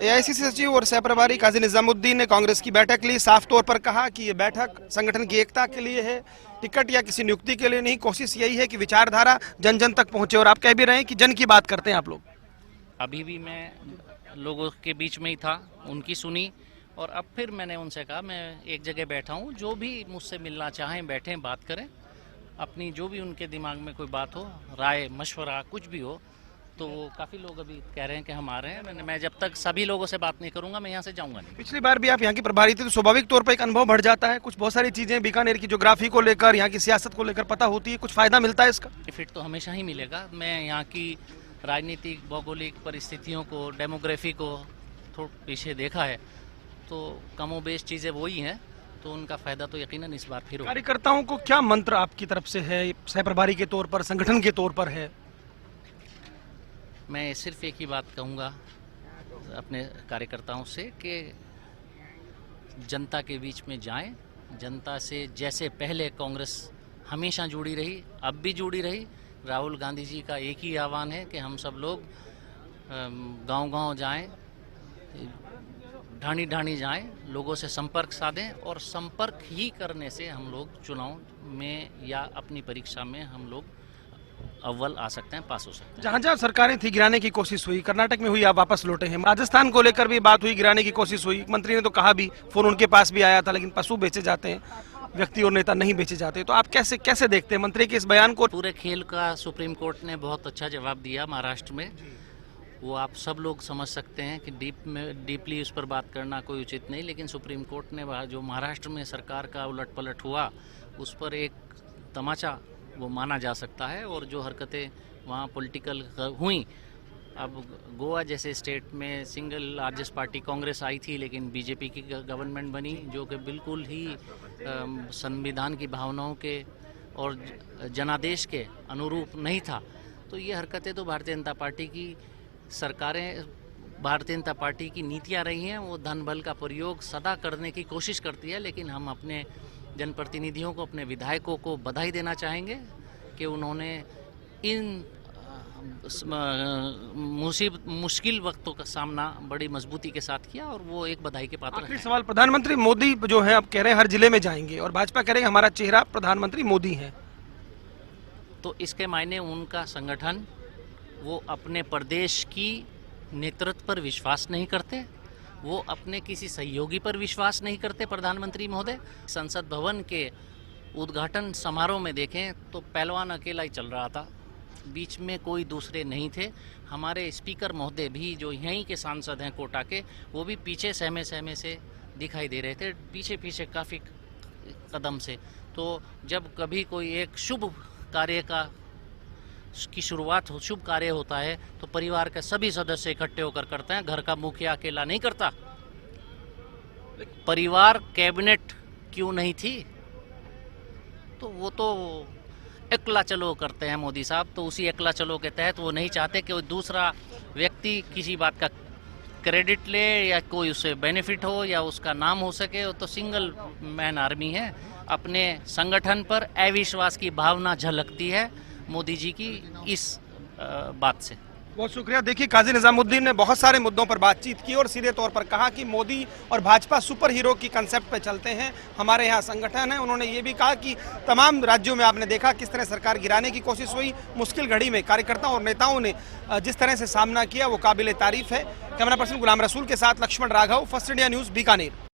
AICC सचिव और सह प्रभारी काजी निजामुद्दीन ने कांग्रेस की बैठक ली। साफ तौर पर कहा कि ये बैठक संगठन की एकता के लिए है, टिकट या किसी नियुक्ति के लिए नहीं। कोशिश यही है कि विचारधारा जन जन तक पहुंचे। और आप कह भी रहे हैं कि जन की बात करते हैं आप लोग। अभी भी मैं लोगों के बीच में ही था, उनकी सुनी और अब फिर मैंने उनसे कहा मैं एक जगह बैठा हूँ, जो भी मुझसे मिलना चाहें बैठें, बात करें, अपनी जो भी उनके दिमाग में कोई बात हो, राय मशवरा कुछ भी हो। तो काफ़ी लोग अभी कह रहे हैं कि हम आ रहे हैं। मैं जब तक सभी लोगों से बात नहीं करूंगा मैं यहाँ से जाऊंगा नहीं। पिछली बार भी आप यहाँ की प्रभारी थे तो स्वाभाविक तौर पर एक अनुभव बढ़ जाता है। कुछ बहुत सारी चीजें बीकानेर की ज्योग्राफी को लेकर, यहाँ की सियासत को लेकर पता होती है, कुछ फायदा मिलता है इसका। फिट तो हमेशा ही मिलेगा। मैं यहाँ की राजनीतिक भौगोलिक परिस्थितियों को, डेमोग्राफी को थोड़ा पीछे देखा है, तो कमोबेश चीज़ें वही हैं, तो उनका फायदा तो यकीनन इस बार फिर होगा। कार्यकर्ताओं को क्या मंत्र आपकी तरफ से है, सह प्रभारी के तौर पर, संगठन के तौर पर है? मैं सिर्फ एक ही बात कहूँगा अपने कार्यकर्ताओं से कि जनता के बीच में जाएं, जनता से जैसे पहले कांग्रेस हमेशा जुड़ी रही, अब भी जुड़ी रही। राहुल गांधी जी का एक ही आह्वान है कि हम सब लोग गांव-गांव जाएं, ढाणी ढाणी जाएं, लोगों से संपर्क साधें और संपर्क ही करने से हम लोग चुनाव में या अपनी परीक्षा में हम लोग अव्वल आ सकते हैं, पास हो सकते हैं। जहाँ जहाँ सरकारें थी गिराने की कोशिश हुई, कर्नाटक में हुई, आप वापस लौटे हैं। राजस्थान को लेकर भी बात हुई, गिराने की कोशिश हुई। मंत्री ने तो कहा भी, फोन उनके पास भी आया था, लेकिन पशु बेचे जाते हैं, व्यक्ति और नेता नहीं बेचे जाते। तो आप कैसे कैसे देखते हैं मंत्री के इस बयान को? पूरे खेल का सुप्रीम कोर्ट ने बहुत अच्छा जवाब दिया महाराष्ट्र में। वो आप सब लोग समझ सकते हैं कि डीपली उस पर बात करना कोई उचित नहीं, लेकिन सुप्रीम कोर्ट ने जो महाराष्ट्र में सरकार का उलट पलट हुआ उस पर एक तमाचा वो माना जा सकता है। और जो हरकतें वहाँ पॉलिटिकल हुई, अब गोवा जैसे स्टेट में सिंगल लार्जेस्ट पार्टी कांग्रेस आई थी, लेकिन बीजेपी की गवर्नमेंट बनी, जो कि बिल्कुल ही संविधान की भावनाओं के और जनादेश के अनुरूप नहीं था। तो ये हरकतें तो भारतीय जनता पार्टी की सरकारें, भारतीय जनता पार्टी की नीतियाँ रही हैं। वो धन बल का प्रयोग सदा करने की कोशिश करती है, लेकिन हम अपने जनप्रतिनिधियों को, अपने विधायकों को बधाई देना चाहेंगे कि उन्होंने इन मुश्किल वक्तों का सामना बड़ी मजबूती के साथ किया और वो एक बधाई के पात्र आखिरी हैं। सवाल, प्रधानमंत्री मोदी जो है अब कह रहे हैं हर जिले में जाएंगे और भाजपा कह रहे हैं हमारा चेहरा प्रधानमंत्री मोदी है। तो इसके मायने उनका संगठन वो अपने प्रदेश की नेतृत्व पर विश्वास नहीं करते, वो अपने किसी सहयोगी पर विश्वास नहीं करते। प्रधानमंत्री महोदय, संसद भवन के उद्घाटन समारोह में देखें तो पहलवान अकेला ही चल रहा था, बीच में कोई दूसरे नहीं थे। हमारे स्पीकर महोदय भी जो यहीं के सांसद हैं कोटा के, वो भी पीछे सहमे सहमे से दिखाई दे रहे थे, पीछे पीछे काफ़ी कदम से। तो जब कभी कोई एक शुभ कार्य की शुरुआत हो, शुभ कार्य होता है, तो परिवार के सभी सदस्य इकट्ठे होकर करते हैं। घर का मुखिया अकेला नहीं करता। परिवार कैबिनेट क्यों नहीं थी, तो वो तो एकला चलो करते हैं मोदी साहब। तो उसी एकला चलो के तहत वो नहीं चाहते कि दूसरा व्यक्ति किसी बात का क्रेडिट ले या कोई उससे बेनिफिट हो या उसका नाम हो सके। तो सिंगल मैन आर्मी है। अपने संगठन पर अविश्वास की भावना झलकती है मोदी जी की इस बात से। बहुत शुक्रिया। देखिए, काजी निजामुद्दीन ने बहुत सारे मुद्दों पर बातचीत की और सीधे तौर पर कहा कि मोदी और भाजपा सुपर हीरो की कंसेप्ट पे चलते हैं, हमारे यहाँ संगठन है। उन्होंने ये भी कहा कि तमाम राज्यों में आपने देखा किस तरह सरकार गिराने की कोशिश हुई, मुश्किल घड़ी में कार्यकर्ताओं और नेताओं ने जिस तरह से सामना किया वो काबिले तारीफ है। कैमरा पर्सन गुलाम रसूल के साथ Lakshman Raghav, First India News, Bikaner.